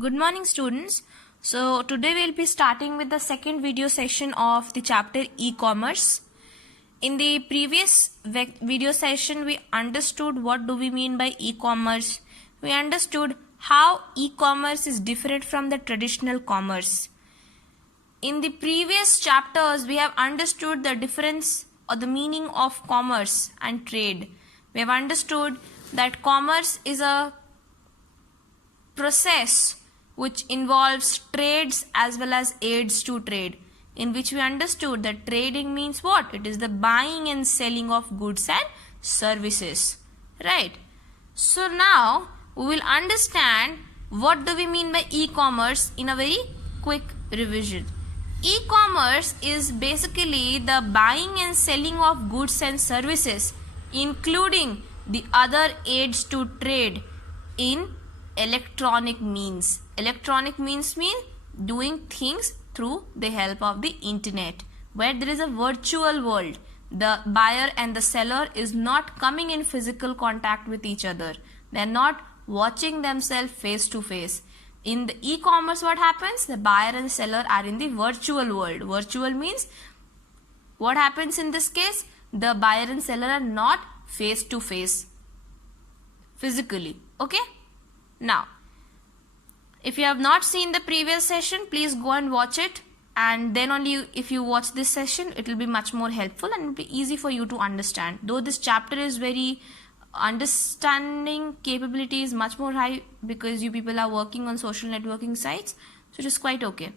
Good morning, students. So today we'll be starting with the second video session of the chapter e-commerce. In the previous video session, we understood what do we mean by e-commerce. We understood how e-commerce is different from the traditional commerce. In the previous chapters, we have understood the difference or the meaning of commerce and trade. We have understood that commerce is a process which involves trades as well as aids to trade, in which we understood that trading means what? It is the buying and selling of goods and services, right? So now we will understand what do we mean by e-commerce in a very quick revision. E-commerce is basically the buying and selling of goods and services, including the other aids to trade in electronic means. Electronic means mean doing things through the help of the internet, where there is a virtual world. The buyer and the seller is not coming in physical contact with each other. They are not watching themselves face to face. In the e-commerce, what happens? The buyer and seller are in the virtual world. Virtual means what happens in this case? The buyer and seller are not face to face physically. Okay? Now, if you have not seen the previous session, please go and watch it, and then only if you watch this session, it will be much more helpful and it will be easy for you to understand. Though this chapter is very understanding capability is much more high because you people are working on social networking sites, so it is quite okay.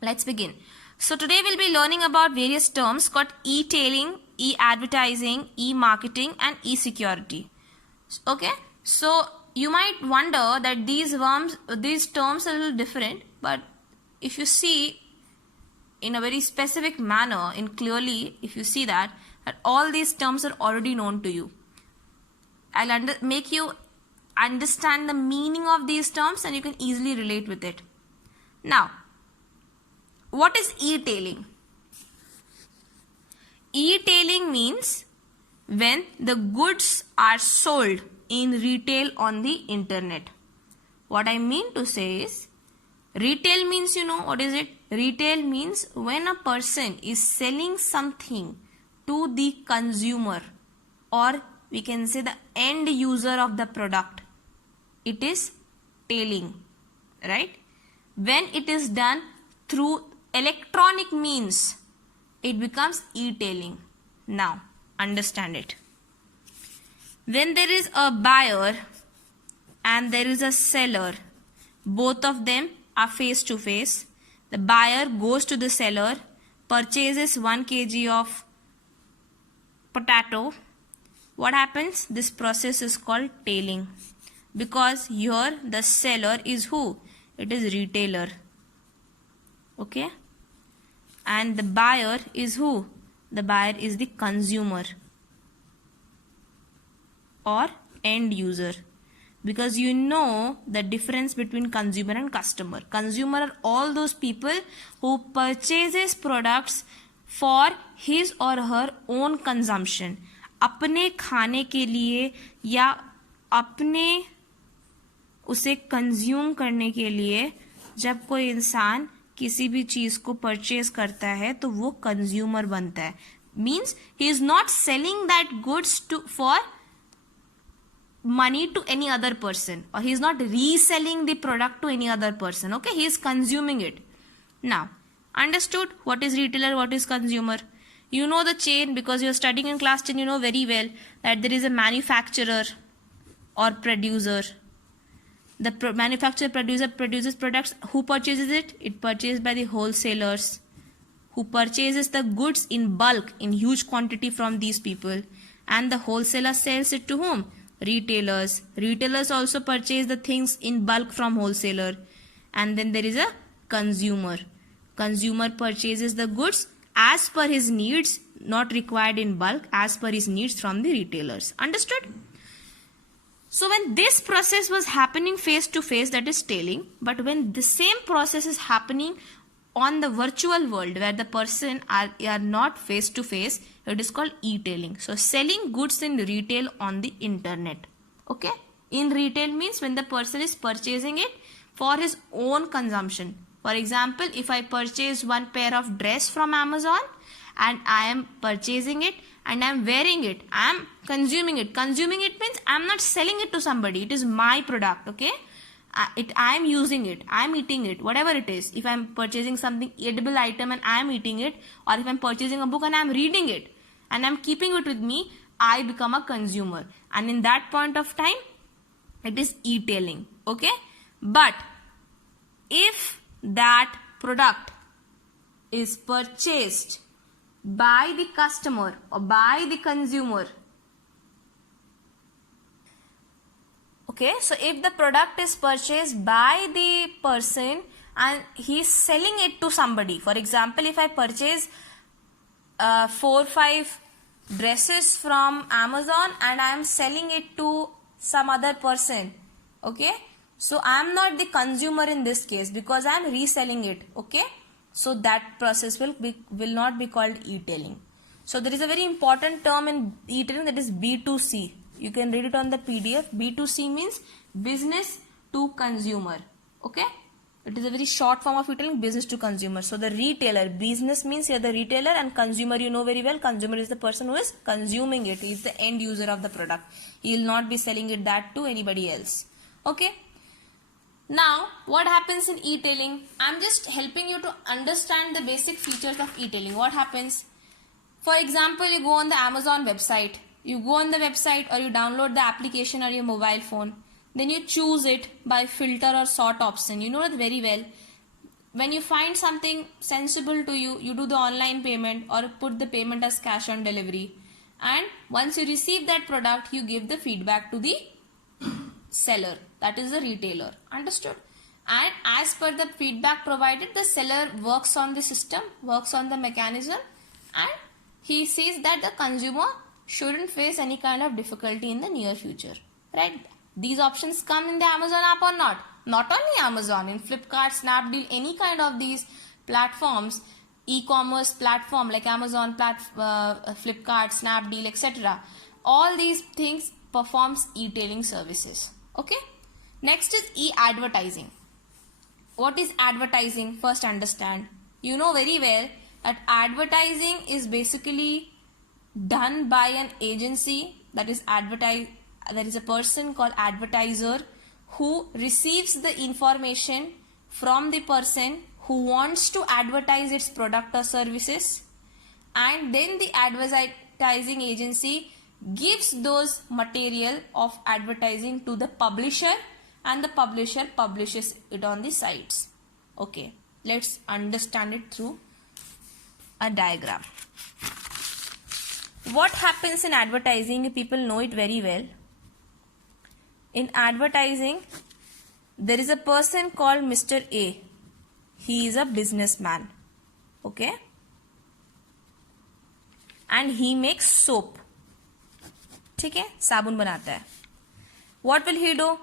Let's begin. So today we'll be learning about various terms called e-tailing, e-advertising, e-marketing and e-security. Okay, so you might wonder that these terms are a little different, but if you see in a very specific manner, in clearly, if you see that all these terms are already known to you. I'll make you understand the meaning of these terms and you can easily relate with it. Now, what is e-tailing? E-tailing means when the goods are sold in retail on the internet. What I mean to say is, retail means, you know, what is it? Retail means when a person is selling something to the consumer, or we can say the end user of the product. It is tailing, right? When it is done through electronic means, it becomes e-tailing. Now, understand it. When there is a buyer and there is a seller, both of them are face to face. The buyer goes to the seller, purchases 1 kg of potato. What happens? This process is called tailing, because here the seller is who? It is retailer. Okay? And the buyer is who? The buyer is the consumer or end user, because you know the difference between consumer and customer. Consumer are all those people who purchases products for his or her own consumption, अपने खाने के लिए या अपने उसे consume करने के लिए. जब कोई इंसान किसी भी चीज को परचेज करता है तो वो कंज्यूमर बनता है. Means he is not selling that goods to for money to any other person, or he is not reselling the product to any other person. Okay, he is consuming it. Now, understood what is retailer, what is consumer? You know the chain because you are studying in class 10. You know very well that there is a manufacturer or producer. The manufacturer produces products. Who purchases it? It purchased by the wholesalers, who purchases the goods in bulk, in huge quantity from these people, and the wholesaler sells it to whom? Retailers. Retailers also purchase the things in bulk from wholesaler. And then there is a consumer. Consumer purchases the goods as per his needs, not required in bulk, as per his needs from the retailers. Understood? So when this process was happening face to face, that is tailing. But when the same process is happening on the virtual world, where the person are not face to face, it is called e-tailing. So selling goods in retail on the internet. Okay, in retail means when the person is purchasing it for his own consumption. For example, if I purchase one pair of dress from Amazon and I am purchasing it and I am wearing it, I am consuming it. Consuming it means I am not selling it to somebody. It is my product, okay? I am using it, I am eating it, whatever it is. If I am purchasing something edible item and I am eating it, or if I am purchasing a book and I am reading it and I am keeping it with me, I become a consumer. And in that point of time, it is e-tailing, okay? But if that product is purchased by the customer or by the consumer, okay, so if the product is purchased by the person and he is selling it to somebody, for example, if I purchase 4-5 dresses from Amazon and I am selling it to some other person, okay, so I am not the consumer in this case because I am reselling it, okay, so that process will not be called e-tailing. So there is a very important term in e-tailing, that is B2C. You can read it on the PDF. B2C means business to consumer, okay. It is a very short form of e-tailing, business to consumer. So the retailer, business means here the retailer, and consumer you know very well. Consumer is the person who is consuming it. He is the end user of the product. He will not be selling it that to anybody else. Okay. Now what happens in e-tailing? I am just helping you to understand the basic features of e-tailing. What happens? For example, you go on the Amazon website. You go on the website or you download the application on your mobile phone. Then you choose it by filter or sort option. You know it very well. When you find something sensible to you, you do the online payment or put the payment as cash on delivery. And once you receive that product, you give the feedback to the seller. That is the retailer. Understood? And as per the feedback provided, the seller works on the system, works on the mechanism, and he sees that the consumer shouldn't face any kind of difficulty in the near future. Right? These options come in the Amazon app or not? Not only Amazon, in Flipkart, Snapdeal, any kind of these platforms, e-commerce platform like Amazon, Flipkart, Snapdeal, etc. All these things performs e-tailing services. Okay. Next is e-advertising. What is advertising? First understand. You know very well that advertising is basically done by an agency, that is there is a person called advertiser who receives the information from the person who wants to advertise its product or services, and then the advertising agency gives those material of advertising to the publisher, and the publisher publishes it on the sites. Okay, let's understand it through a diagram. What happens in advertising? People know it very well. In advertising, there is a person called Mr. A. He is a businessman. Okay. And he makes soap. ठीक है, साबुन बनाता है. What will he do?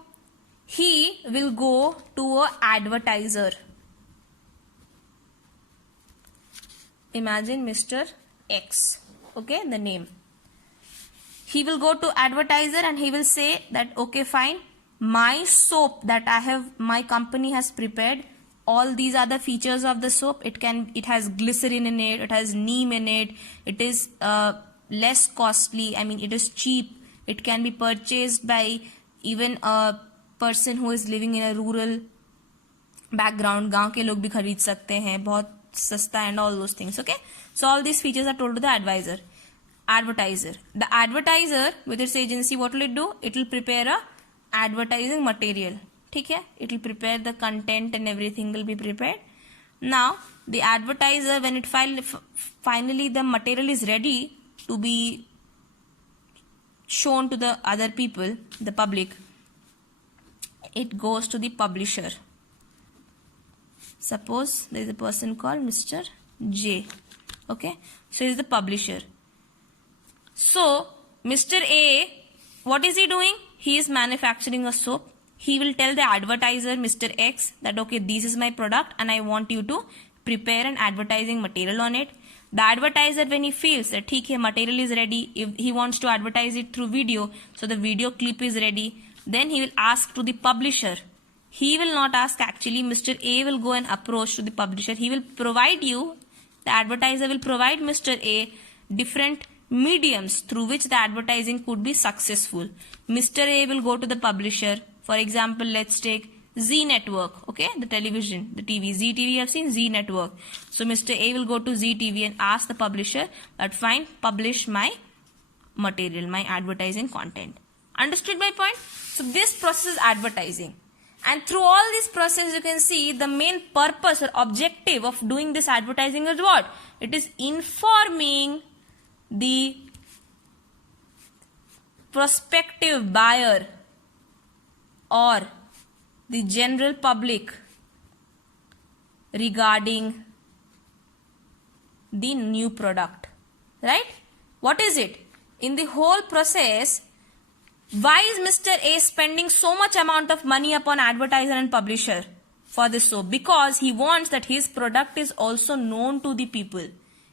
He will go to an advertiser. Imagine Mr. X. Okay, the name. He will go to advertiser and he will say that, okay, fine, my soap that my company has prepared, all these are the features of the soap. It has glycerin in it, it has neem in it, it is less costly, I mean it is cheap, it can be purchased by even a person who is living in a rural background. गांव के लोग भी खरीद सकते हैं, बहुत सस्ता and all those things. Okay, so all these features are told to the advertiser. The advertiser with its agency, what will it do? It will prepare a advertising material. ठीक है, it will prepare the content and everything will be prepared. Now the advertiser, when it finally the material is ready to be shown to the other people, the public, it goes to the publisher. Suppose there is a person called Mr. J. Okay, so he is the publisher. So Mr. A, what is he doing? He is manufacturing a soap. He will tell the advertiser, Mr. X, that okay, this is my product and I want you to prepare an advertising material on it. The advertiser, when he feels that okay, material is ready, if he wants to advertise it through video, so the video clip is ready, then he will ask to the publisher. he will not ask actually. Mr. A will go and approach to the publisher. He will provide you, the advertiser will provide Mr. A different mediums through which the advertising could be successful. Mr. A will go to the publisher. For example, let's take Z Network, okay, the television, the TV, Z TV, you have seen Z Network. So Mr. A will go to Z TV and ask the publisher that fine, publish my material, my advertising content. Understood my point? So this process is advertising. And through all this process, you can see the main purpose or objective of doing this advertising is what? It is informing the prospective buyer or the general public regarding the new product, right? What is it? In the whole process, why is Mr. A spending so much amount of money upon advertiser and publisher for this show? Because he wants that his product is also known to the people.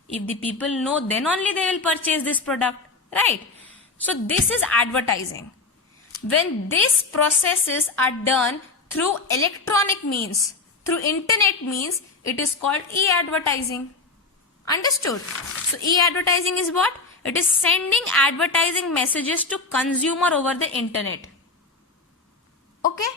If the people know, then only they will purchase this product, right? So this is advertising. When these processes are done through electronic means, through internet means, it is called e-advertising. Understood? So e-advertising is what? It is sending advertising messages to consumer over the internet. Okay?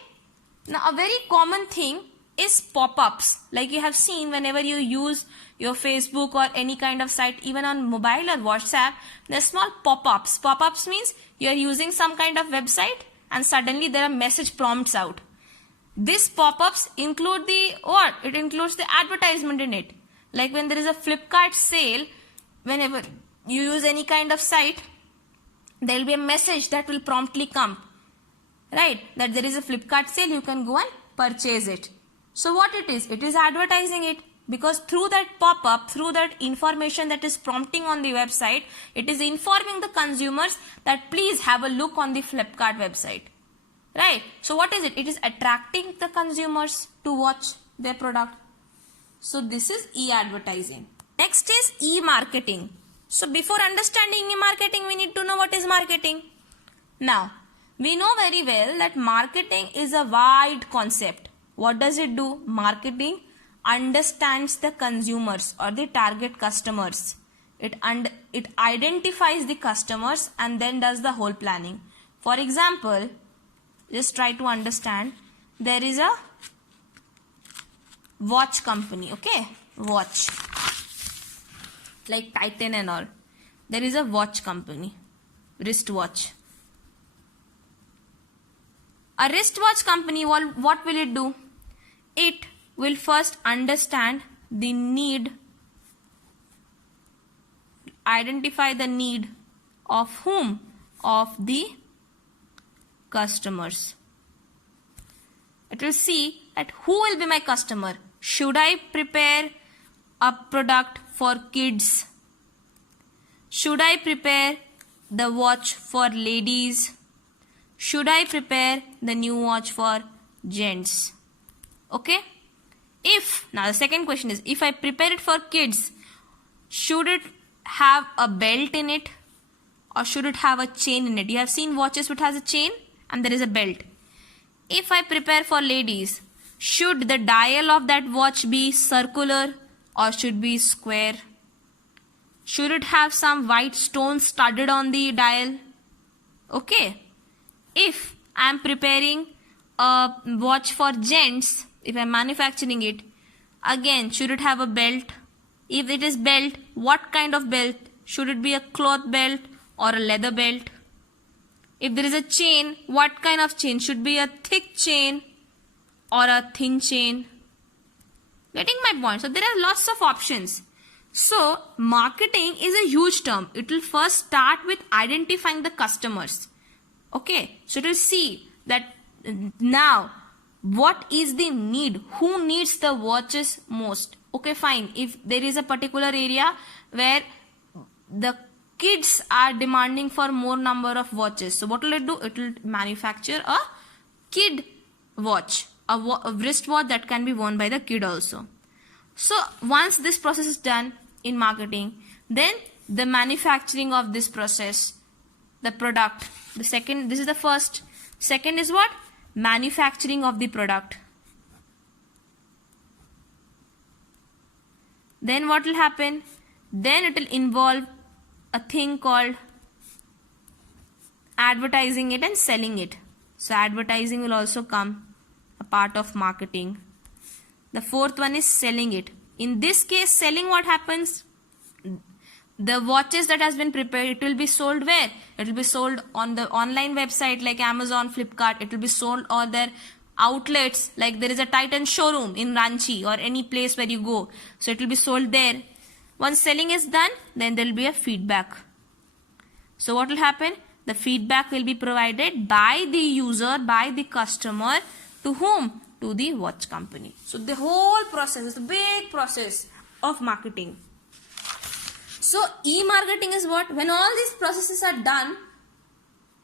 Now a very common thing is pop-ups. Like you have seen whenever you use your Facebook or any kind of site, even on mobile or WhatsApp, there are small pop-ups. Pop-ups means you are using some kind of website and suddenly there are message prompts out. These pop-ups include the what? It includes the advertisement in it. Like when there is a Flipkart sale, whenever you use any kind of site, there will be a message that will promptly come, right? That there is a Flipkart sale, you can go and purchase it. So what it is? It is advertising it, because through that pop-up, through that information that is prompting on the website, it is informing the consumers that please have a look on the Flipkart website, right? So what is it? It is attracting the consumers to watch their product. So this is e-advertising. Next is e-marketing. So before understanding e-marketing, we need to know what is marketing. Now, we know very well that marketing is a wide concept. What does it do? Marketing understands the consumers or the target customers. It identifies the customers and then does the whole planning. For example, just try to understand. There is a watch company, okay? Watch. Like Titan and all. There is a watch company. Wristwatch. A wristwatch company, what will it do? It will first understand the need, identify the need of whom? Of the customers. It will see that who will be my customer. Should I prepare a product for kids? Should I prepare the watch for ladies? Should I prepare the new watch for gents? Okay? Now the second question is, if I prepare it for kids, should it have a belt in it or should it have a chain in it? You have seen watches which has a chain and there is a belt. If I prepare for ladies, should the dial of that watch be circular or should be square? Should it have some white stones studded on the dial? Okay. If I am preparing a watch for gents, if I am manufacturing it, again, should it have a belt? If it is belt, what kind of belt? Should it be a cloth belt or a leather belt? If there is a chain, what kind of chain? Should be a thick chain or a thin chain? Getting my point? So there are lots of options. So marketing is a huge term. It will first start with identifying the customers. Okay, so it will see that now what is the need? Who needs the watches most? Okay, fine. If there is a particular area where the kids are demanding for more number of watches, so what will it do? It will manufacture a kid watch, a wristwatch that can be worn by the kid also. So once this process is done in marketing, then the manufacturing of this process, the product, this is the first. Second is what? manufacturing of the product. Then what will happen? Then it will involve a thing called advertising it and selling it. So advertising will also come a part of marketing. The fourth one is selling it. In this case, selling, what happens? The watches that has been prepared, it will be sold where? It will be sold on the online website like Amazon, Flipkart. It will be sold on their outlets, like there is a Titan showroom in Ranchi or any place where you go. So it will be sold there. Once selling is done, then there will be a feedback. So what will happen? The feedback will be provided by the user, by the customer, to whom? To the watch company. So the whole process is a big process of marketing. So e-marketing is what? When all these processes are done,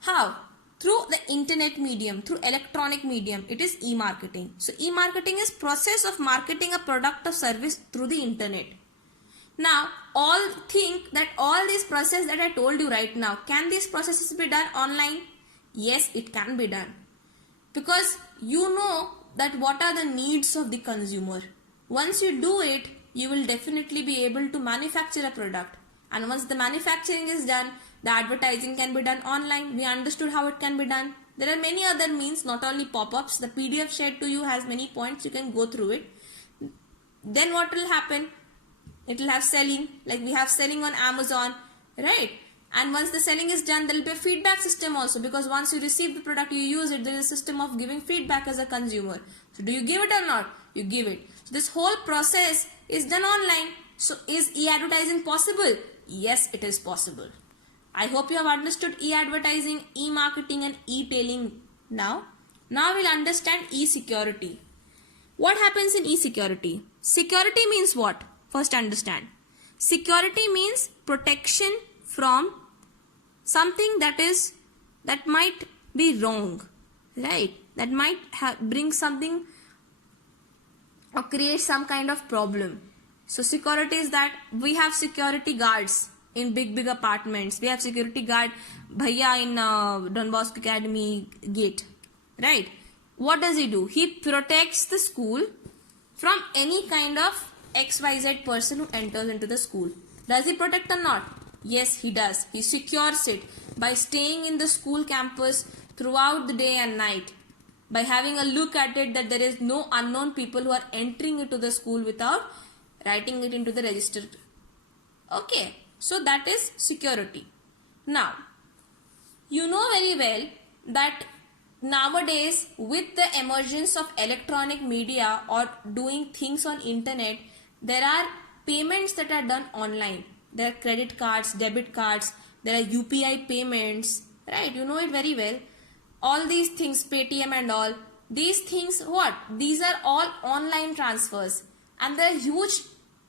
how? Through the internet medium, through electronic medium, it is e-marketing. So e-marketing is process of marketing a product or service through the internet. Now, all think that all these processes that I told you right now, can these processes be done online? Yes, it can be done. Because you know that what are the needs of the consumer. Once you do it, you will definitely be able to manufacture a product. And once the manufacturing is done, the advertising can be done online. We understood how it can be done. There are many other means, not only pop-ups. The PDF shared to you has many points. You can go through it. Then what will happen? It will have selling, like we have selling on Amazon, right? And once the selling is done, there will be a feedback system also, because once you receive the product, you use it, there is a system of giving feedback as a consumer. So do you give it or not? You give it. So this whole process is done online. So is e-advertising possible? Yes, it is possible. I hope you have understood e-advertising, e-marketing and e-tailing now. Now we'll understand e-security. What happens in e-security? Security means what? First understand. Security means protection from something that might be wrong, right? That might bring something or create some kind of problem. So security is that we have security guards in big apartments. We have security guard bhaiya in Don Bosco Academy gate, right? What does he do? He protects the school from any kind of XYZ person who enters into the school. Does he protect or not? Yes, he does. He secures it by staying in the school campus throughout the day and night, by having a look at it that there is no unknown people who are entering into the school without writing it into the register. Okay, so that is security. Now, you know very well that nowadays with the emergence of electronic media or doing things on internet, there are payments that are done online. There are credit cards, debit cards, there are UPI payments, right? You know it very well. All these things, Paytm and all, these things, what? These are all online transfers. And there are huge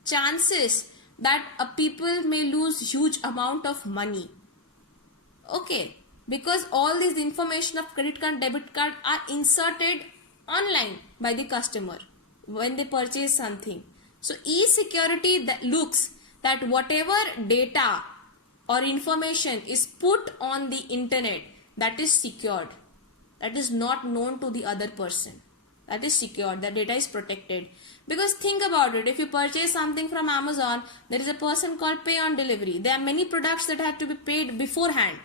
chances that people may lose huge amount of money. Okay, because all this information of credit card, debit card are inserted online by the customer when they purchase something. So e-security that looks that whatever data or information is put on the internet, that is secured. That is not known to the other person. That is secured. That data is protected. Because think about it. If you purchase something from Amazon, there is a person called pay on delivery. There are many products that have to be paid beforehand.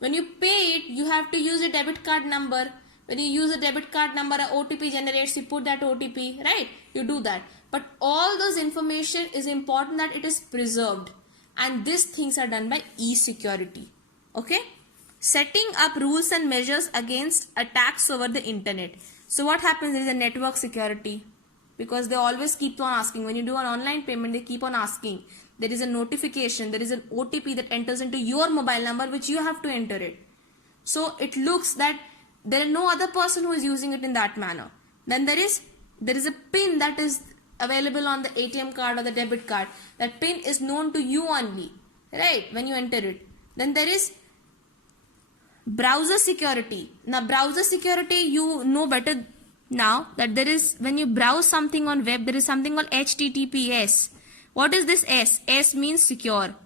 When you pay it, you have to use a debit card number. When you use a debit card number, a OTP generates, you put that OTP, right? You do that. But all those information is important that it is preserved. And these things are done by e-security. Okay? Setting up rules and measures against attacks over the internet. So what happens is a network security. Because they always keep on asking. When you do an online payment, they keep on asking. There is a notification. There is an OTP that enters into your mobile number which you have to enter it. So it looks that there is no other person who is using it in that manner. Then there is a PIN that is available on the ATM card or the debit card. That PIN is known to you only, right, when you enter it. Then there is browser security. Now browser security, you know better now that there is, when you browse something on web, there is something called HTTPS. What is this S? S means secure.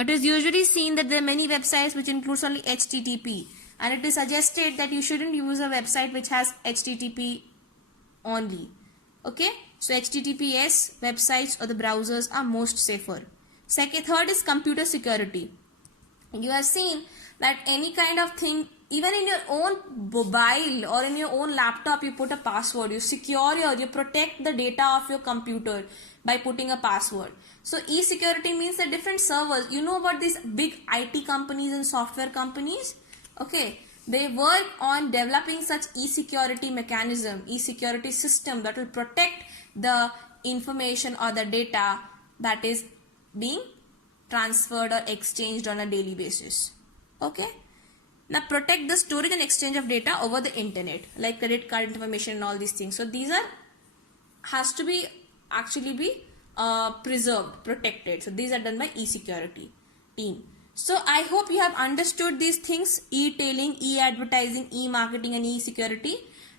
It is usually seen that there are many websites which includes only HTTP. and it is suggested that you shouldn't use a website which has HTTP only. Okay, so HTTPS websites or the browsers are most safer. Third is computer security. You have seen that any kind of thing, even in your own mobile or in your own laptop, you put a password. You you protect the data of your computer by putting a password. So e-security means the different servers. You know about these big IT companies and software companies? Okay, they work on developing such e-security mechanism, e-security system that will protect the information or the data that is being transferred or exchanged on a daily basis. Okay, now protect the storage and exchange of data over the internet, like credit card information and all these things. So these are has to be actually be preserved, protected. So these are done by e-security team. So I hope you have understood these things: e-tailing, e-advertising, e-marketing and e-security.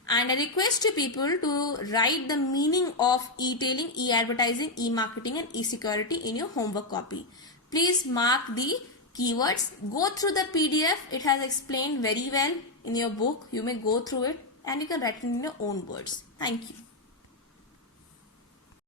And I request you people to write the meaning of e-tailing, e-advertising, e-marketing and e-security in your homework copy. Please mark the keywords. Go through the PDF. It has explained very well in your book. You may go through it and you can write it in your own words. Thank you.